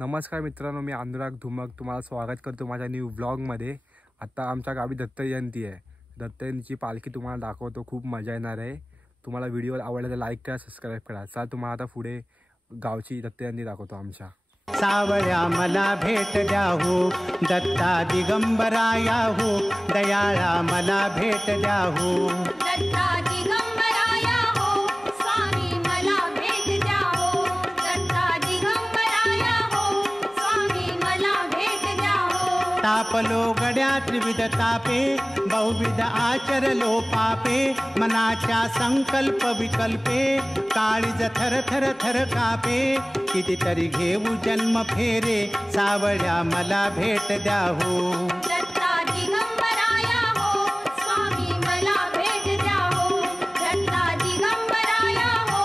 नमस्कार मित्रांनो, मी अनुराग धुमक तुम्हाला स्वागत करतो माझ्या न्यू व्लॉगमध्ये। आता आमच्या गावी दत्त जयंती आहे। दत्त जयंतीची पालखी तुम्हाला दाखवतो, खूप मजा येणार आहे। तुम्हाला व्हिडिओ आवडला तर लाईक करा, सबस्क्राइब करा। चला तुम्हाला आता पुढे गावची दत्त जयंती दाखवतो आमच्या। सावळ्या मला भेट द्या हो, दत्ता दिगंबराया हो, दयाळा मला भेट द्या हो। दत्ता दिगंबराया हो, स्वामी मला भेट द्या हो। दत्ता दिगंबराया हो, स्वामी मला भेट द्या हो। तापलो गड्या त्रिविध तापे, बहुविध आचरलो पापे, मनाच्या संकल्प विकल्पे, काळीज थर थर थर कापे, कितीतरी घेऊ जन्म फेरे, सावळ्या मला भेट द्या हो। दत्ता दिगंबराया हो, स्वामी मला भेट द्या हो। दत्ता दिगंबराया हो,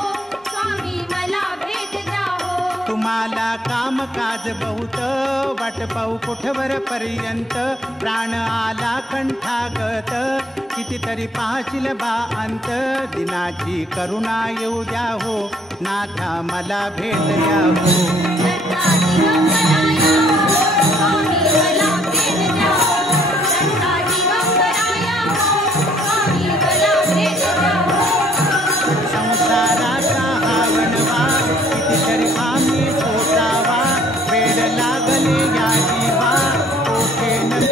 स्वामी मला भेट द्या हो। तुम्हाला कामकाज बहुत, वाट पाहू कुठवर पर्यंत, प्राण आला कंठागत, कितीतरी पाहशील बा अंत, दिनाची करुणा येऊ द्या हो, नाथा मला भेट द्या हो। दत्ता दिगंबराया हो, स्वामी मला भेट द्या हो। दत्ता दिगंबराया हो, स्वामी मला भेट द्या हो। संसाराचा आवडवा, कितीतरी आम्ही सोसावा, वेड लागले या जीवा, ओके न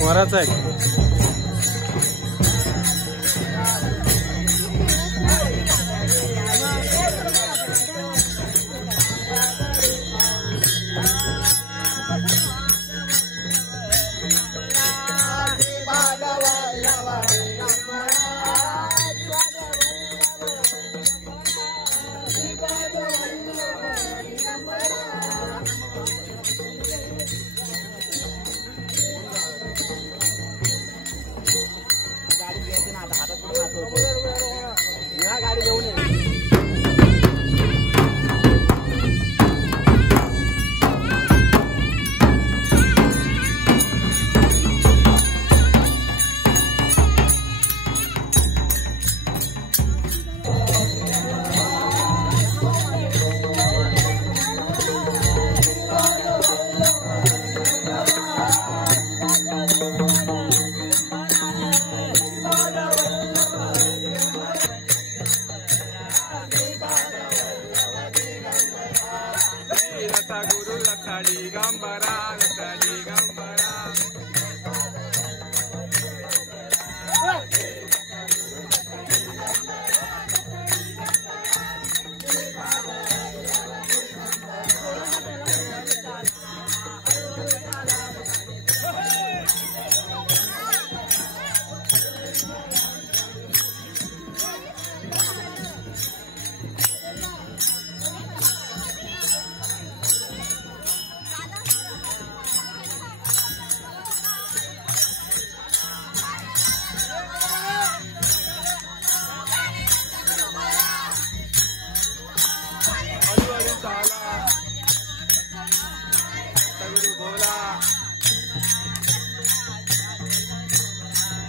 वराचा आहे। गाडी घेऊन ये। गुरु दत्ता दिगंबरा, दत्ता दिगंबरा।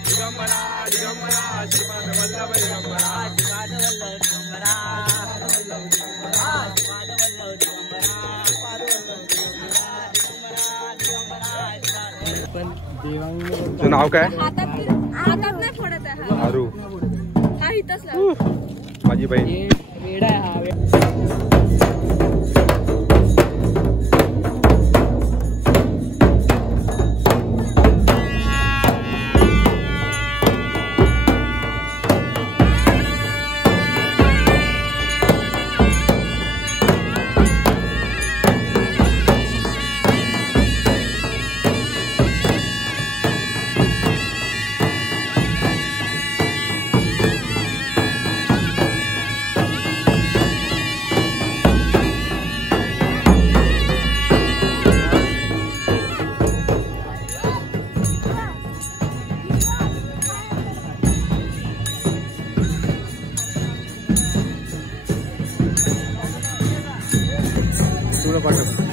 दिगंबरा दिगंबरा श्रीपाद वल्लभ दिगंबरा श्रीपाद वल्लभ दिगंबरा तुझं नाव काय? आरू. माझी बहीण.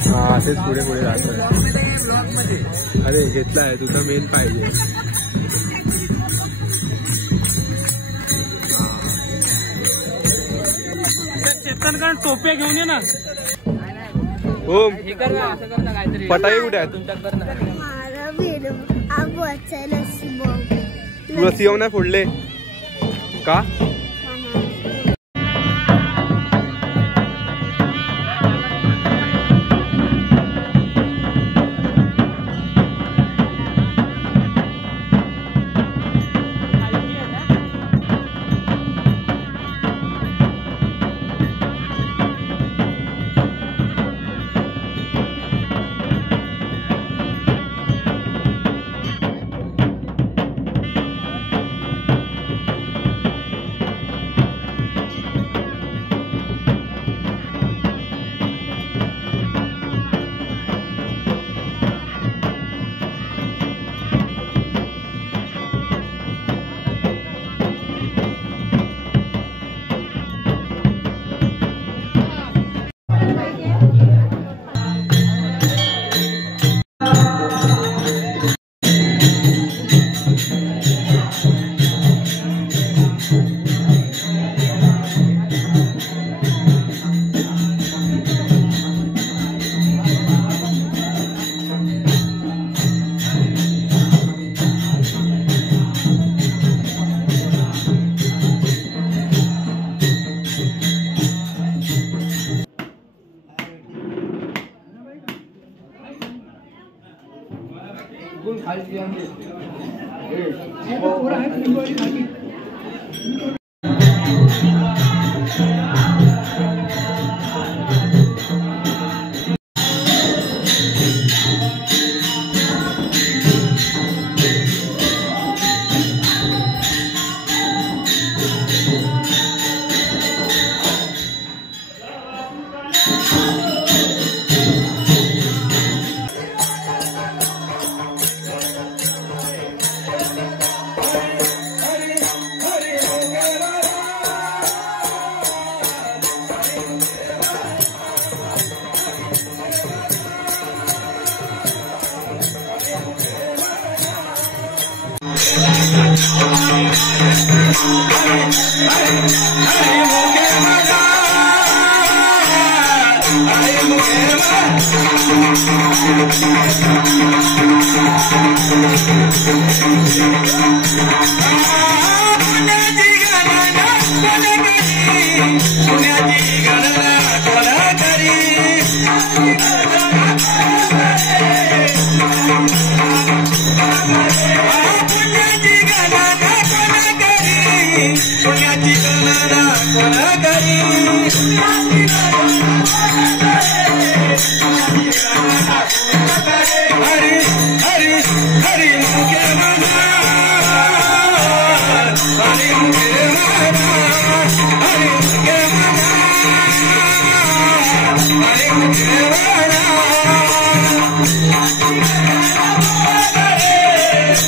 हा तेच पुढे पुढे जात. अरे घेतलाय तुझा मेन पाहिजे. चेतनकडे टोप्या घेऊन ये ना. हो पटाई कुठे आहे? तुला सीएम नाही फोडले का?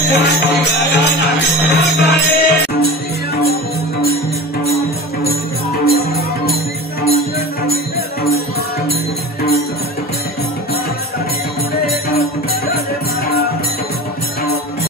Yeah.